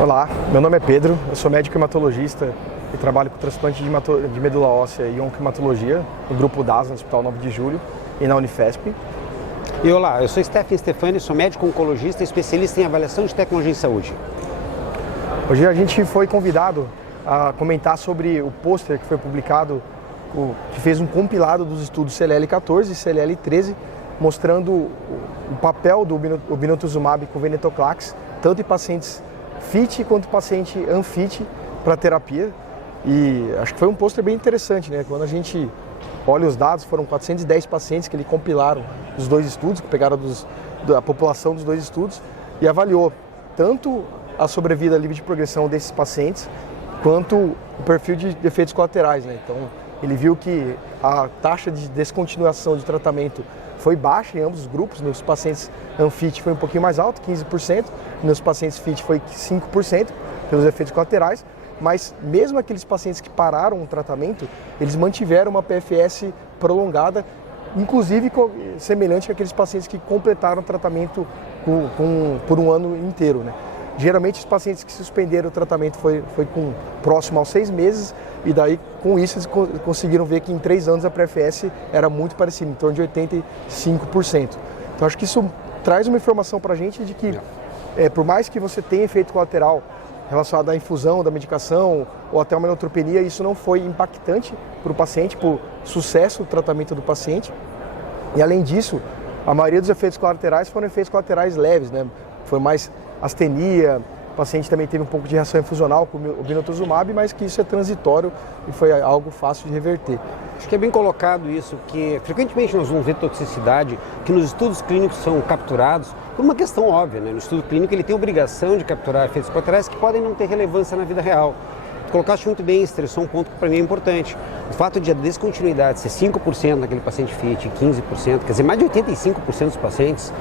Olá, meu nome é Pedro, eu sou médico hematologista e trabalho com transplante de medula óssea e oncohematologia no Grupo DAS, no Hospital 9 de Julho e na Unifesp. E olá, eu sou Stefani, sou médico oncologista e especialista em avaliação de tecnologia em saúde. Hoje a gente foi convidado a comentar sobre o pôster que foi publicado, que fez um compilado dos estudos CLL14 e CLL13, mostrando o papel do obinutuzumab com venetoclax, tanto em pacientes FIT quanto paciente unfit para terapia. E acho que foi um pôster bem interessante, né? Quando a gente olha os dados, foram 410 pacientes que ele compilaram dos dois estudos, que pegaram da população dos dois estudos e avaliou tanto a sobrevida livre de progressão desses pacientes, quanto o perfil de efeitos colaterais, né? Então, ele viu que a taxa de descontinuação de tratamento foi baixa em ambos os grupos. Nos pacientes unfit foi um pouquinho mais alto, 15%, nos pacientes fit foi 5% pelos efeitos colaterais, mas mesmo aqueles pacientes que pararam o tratamento, eles mantiveram uma PFS prolongada, inclusive semelhante àqueles pacientes que completaram o tratamento por um ano inteiro, né? Geralmente os pacientes que suspenderam o tratamento foi próximo aos 6 meses, e daí com isso eles conseguiram ver que em 3 anos a PFS era muito parecida, em torno de 85%. Então acho que isso traz uma informação para a gente de que por mais que você tenha efeito colateral relacionado à infusão da medicação ou até uma neutropenia, isso não foi impactante para o paciente, por sucesso do tratamento do paciente. E além disso, a maioria dos efeitos colaterais foram efeitos colaterais leves, né? Foi mais astenia, o paciente também teve um pouco de reação infusional com o obinutuzumab, mas que isso é transitório e foi algo fácil de reverter. Acho que é bem colocado isso, que frequentemente nós vamos ver toxicidade que nos estudos clínicos são capturados por uma questão óbvia, né? No estudo clínico ele tem obrigação de capturar efeitos colaterais que podem não ter relevância na vida real. Tu colocaste muito bem, estressou um ponto que para mim é importante. O fato de a descontinuidade ser 5% naquele paciente fit, 15%, quer dizer, mais de 85% dos pacientes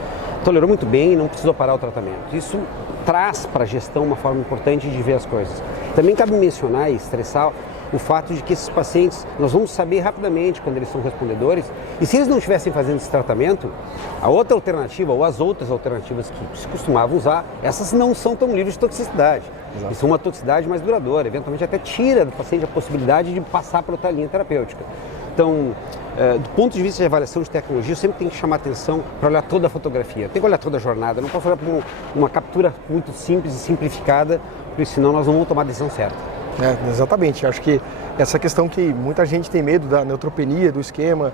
tolerou muito bem e não precisou parar o tratamento. Isso traz para a gestão uma forma importante de ver as coisas. Também cabe mencionar e estressar o fato de que esses pacientes, nós vamos saber rapidamente quando eles são respondedores, e se eles não estivessem fazendo esse tratamento, a outra alternativa ou as outras alternativas que se costumavam usar, essas não são tão livres de toxicidade. Exato. Isso é uma toxicidade mais duradoura, eventualmente até tira do paciente a possibilidade de passar para outra linha terapêutica. Então, do ponto de vista de avaliação de tecnologia, eu sempre tenho que chamar atenção para olhar toda a fotografia. Eu tenho que olhar toda a jornada, eu não posso olhar para uma captura muito simples e simplificada, porque senão nós não vamos tomar a decisão certa. Exatamente, acho que essa questão que muita gente tem medo da neutropenia, do esquema,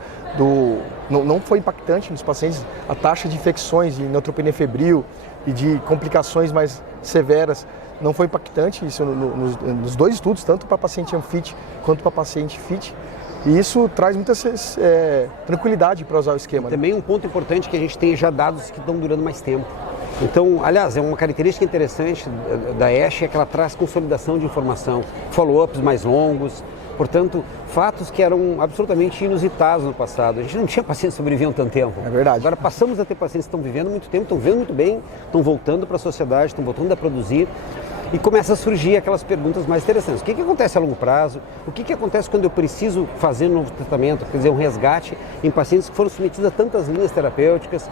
não foi impactante nos pacientes. A taxa de infecções de neutropenia febril e de complicações mais severas não foi impactante, isso nos dois estudos, tanto para paciente unfit quanto para paciente fit. E isso traz muita tranquilidade para usar o esquema. Também um ponto importante que a gente tem já dados que estão durando mais tempo. Então, aliás, é uma característica interessante da ASH é que ela traz consolidação de informação, follow-ups mais longos, portanto, fatos que eram absolutamente inusitados no passado. A gente não tinha pacientes que sobreviviam tanto tempo. É verdade. Agora passamos a ter pacientes que estão vivendo muito tempo, estão vivendo muito bem, estão voltando para a sociedade, estão voltando a produzir. E começa a surgir aquelas perguntas mais interessantes. O que acontece a longo prazo? O que acontece quando eu preciso fazer um novo tratamento, quer dizer, um resgate em pacientes que foram submetidos a tantas linhas terapêuticas?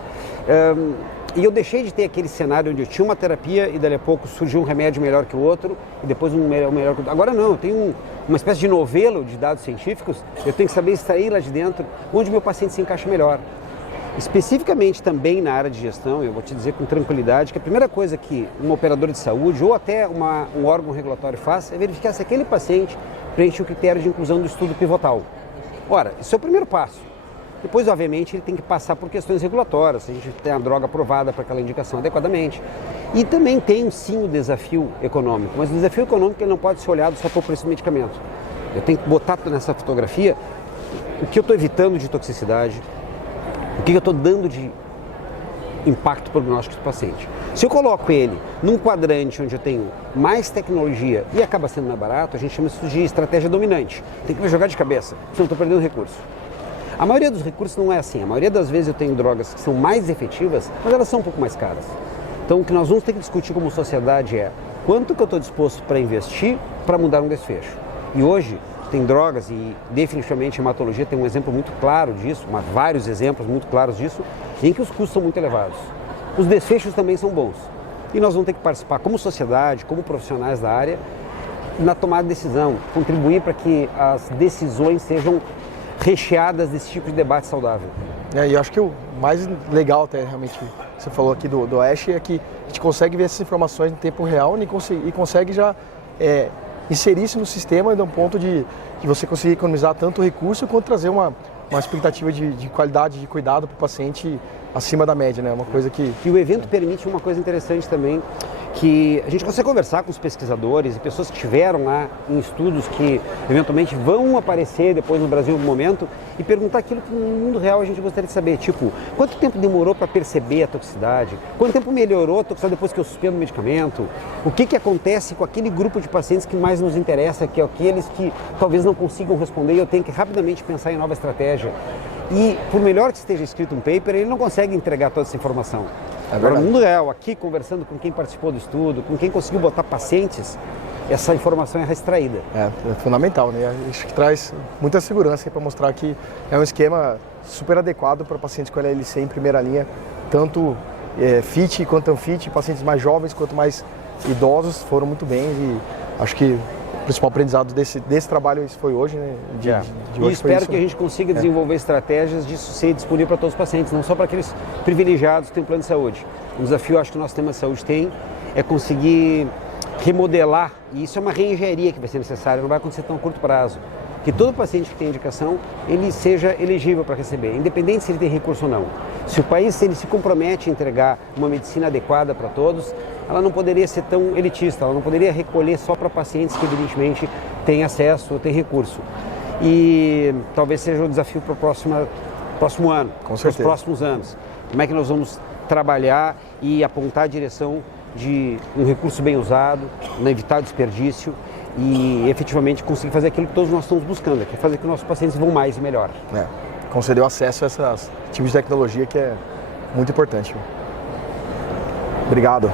E eu deixei de ter aquele cenário onde eu tinha uma terapia e dali a pouco surgiu um remédio melhor que o outro e depois um melhor que o outro. Agora não, eu tenho uma espécie de novelo de dados científicos, eu tenho que saber extrair lá de dentro onde meu paciente se encaixa melhor. Especificamente também na área de gestão, eu vou te dizer com tranquilidade que a primeira coisa que um operador de saúde ou até um órgão regulatório faz é verificar se aquele paciente preenche o critério de inclusão do estudo pivotal. Ora, isso é o primeiro passo. Depois, obviamente, ele tem que passar por questões regulatórias, se a gente tem a droga aprovada para aquela indicação adequadamente. E também tem, sim, o desafio econômico, mas o desafio econômico ele não pode ser olhado só por preço do medicamento. Eu tenho que botar nessa fotografia o que eu estou evitando de toxicidade, o que eu estou dando de impacto prognóstico do paciente. Se eu coloco ele num quadrante onde eu tenho mais tecnologia e acaba sendo mais barato, a gente chama isso de estratégia dominante. Tem que me jogar de cabeça, senão eu estou perdendo recurso. A maioria dos recursos não é assim. A maioria das vezes eu tenho drogas que são mais efetivas, mas elas são um pouco mais caras. Então o que nós vamos ter que discutir como sociedade é quanto que eu estou disposto para investir para mudar um desfecho. E hoje tem drogas e definitivamente a hematologia tem um exemplo muito claro disso, vários exemplos muito claros disso, em que os custos são muito elevados. Os desfechos também são bons. E nós vamos ter que participar como sociedade, como profissionais da área, na tomada de decisão, contribuir para que as decisões sejam recheadas desse tipo de debate saudável. E eu acho que o mais legal até, realmente, você falou aqui do Ash, é que a gente consegue ver essas informações em tempo real e consegue já inserir isso no sistema de um ponto de você conseguir economizar tanto recurso quanto trazer uma expectativa de qualidade de cuidado para o paciente acima da média, né? Uma coisa que... E o evento permite uma coisa interessante também, que a gente consegue conversar com os pesquisadores e pessoas que estiveram lá em estudos que eventualmente vão aparecer depois no Brasil em algum momento e perguntar aquilo que no mundo real a gente gostaria de saber, tipo, quanto tempo demorou para perceber a toxicidade? Quanto tempo melhorou a toxicidade depois que eu suspendo o medicamento? O que acontece com aquele grupo de pacientes que mais nos interessa, que é aqueles que talvez não consigam responder e eu tenho que rapidamente pensar em nova estratégia? E por melhor que esteja escrito um paper, ele não consegue entregar toda essa informação. Agora, no mundo real, aqui conversando com quem participou do estudo, com quem conseguiu botar pacientes, essa informação é extraída. É fundamental, né? Acho que traz muita segurança para mostrar que é um esquema super adequado para pacientes com LLC em primeira linha, tanto FIT quanto unfit, pacientes mais jovens quanto mais idosos foram muito bem e acho que o principal aprendizado desse trabalho isso foi hoje, né? De hoje e espero que a gente consiga desenvolver estratégias disso ser disponível para todos os pacientes, não só para aqueles privilegiados que têm plano de saúde. Um desafio, acho que o nosso sistema de saúde tem, é conseguir remodelar, e isso é uma reengenharia que vai ser necessária, não vai acontecer tão a curto prazo, que todo paciente que tem indicação, ele seja elegível para receber, independente se ele tem recurso ou não. Se o país ele se compromete a entregar uma medicina adequada para todos, ela não poderia ser tão elitista, ela não poderia recolher só para pacientes que evidentemente têm acesso ou têm recurso. E talvez seja o desafio para o próximo ano, para os próximos anos. Como é que nós vamos trabalhar e apontar a direção de um recurso bem usado, evitar desperdício e efetivamente conseguir fazer aquilo que todos nós estamos buscando, que é fazer com que os nossos pacientes vão mais e melhor. Conceder o acesso a esses tipos de tecnologia que é muito importante. Obrigado.